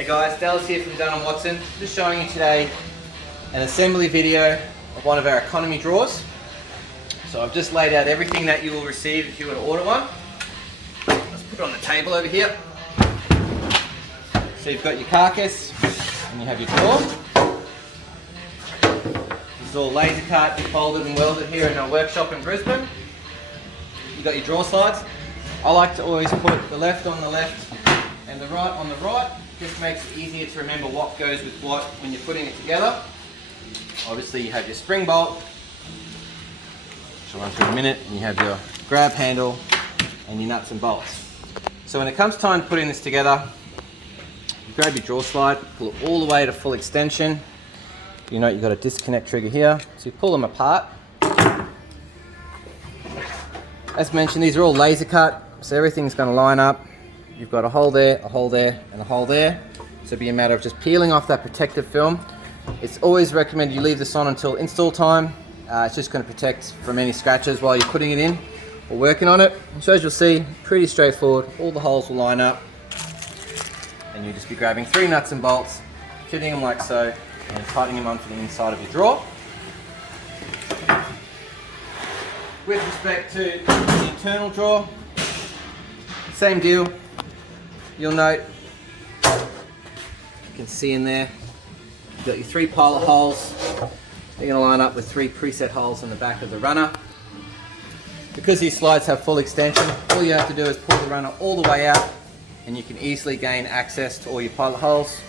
Hey guys, Dallas here from Dunn Watson. Just showing you today an assembly video of one of our economy drawers. So I've just laid out everything that you will receive if you were to order one. Let's put it on the table over here. So you've got your carcass and you have your drawer. This is all laser cut, folded and welded here in our workshop in Brisbane. You've got your drawer slides. I like to always put the left on the left and the right on the right. Just makes it easier to remember what goes with what when you're putting it together. Obviously you have your spring bolt, which I'll run through in a minute, and you have your grab handle and your nuts and bolts. So when it comes time putting this together, you grab your drawer slide, pull it all the way to full extension. You know you've got a disconnect trigger here, so you pull them apart. As mentioned, these are all laser cut, so everything's going to line up. You've got a hole there, and a hole there. So it'll be a matter of just peeling off that protective film. It's always recommended you leave this on until install time. It's just going to protect from any scratches while you're putting it in or working on it. So as you'll see, pretty straightforward. All the holes will line up, and you'll just be grabbing 3 nuts and bolts, fitting them like so, and tightening them onto the inside of your drawer. With respect to the internal drawer, same deal. You'll note, you can see in there, you've got your 3 pilot holes. They're going to line up with 3 preset holes in the back of the runner. Because these slides have full extension, all you have to do is pull the runner all the way out, and you can easily gain access to all your pilot holes.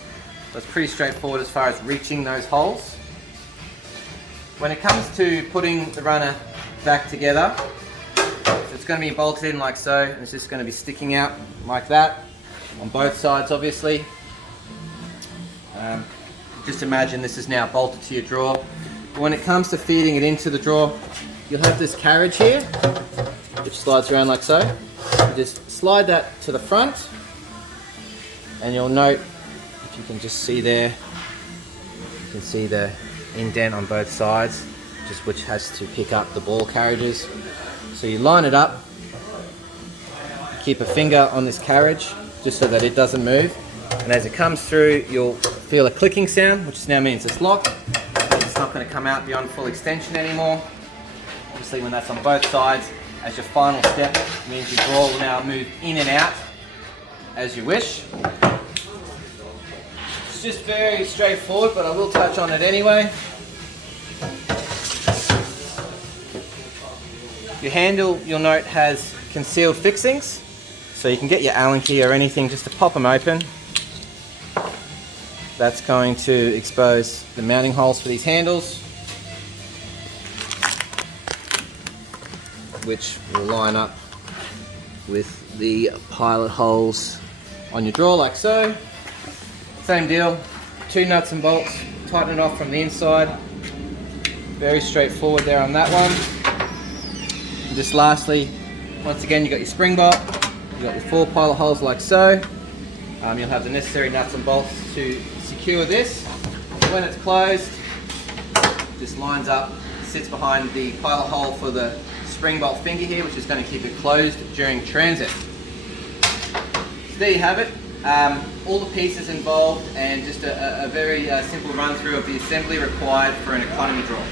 So it's pretty straightforward as far as reaching those holes. When it comes to putting the runner back together, it's going to be bolted in like so, and it's just going to be sticking out like that on both sides, obviously. Just imagine this is now bolted to your drawer. But when it comes to feeding it into the drawer, you'll have this carriage here, which slides around like so. You just slide that to the front, and you'll note, if you can just see there, you can see the indent on both sides, just which has to pick up the ball carriages. So you line it up, keep a finger on this carriage just so that it doesn't move, and as it comes through you'll feel a clicking sound, which now means it's locked. It's not going to come out beyond full extension anymore. Obviously when that's on both sides, as your final step, it means your drawer will now move in and out as you wish. It's just very straightforward, but I will touch on it anyway. Your handle, you'll note, has concealed fixings, so you can get your Allen key or anything just to pop them open. That's going to expose the mounting holes for these handles, which will line up with the pilot holes on your drawer like so. Same deal, 2 nuts and bolts, tighten it off from the inside. Very straightforward there on that one. And just lastly, once again, you've got your spring bolt, you've got your 4 pilot holes like so. You'll have the necessary nuts and bolts to secure this. When it's closed, this lines up, sits behind the pilot hole for the spring bolt finger here, which is going to keep it closed during transit. So there you have it. All the pieces involved, and just a very simple run through of the assembly required for an economy drawer.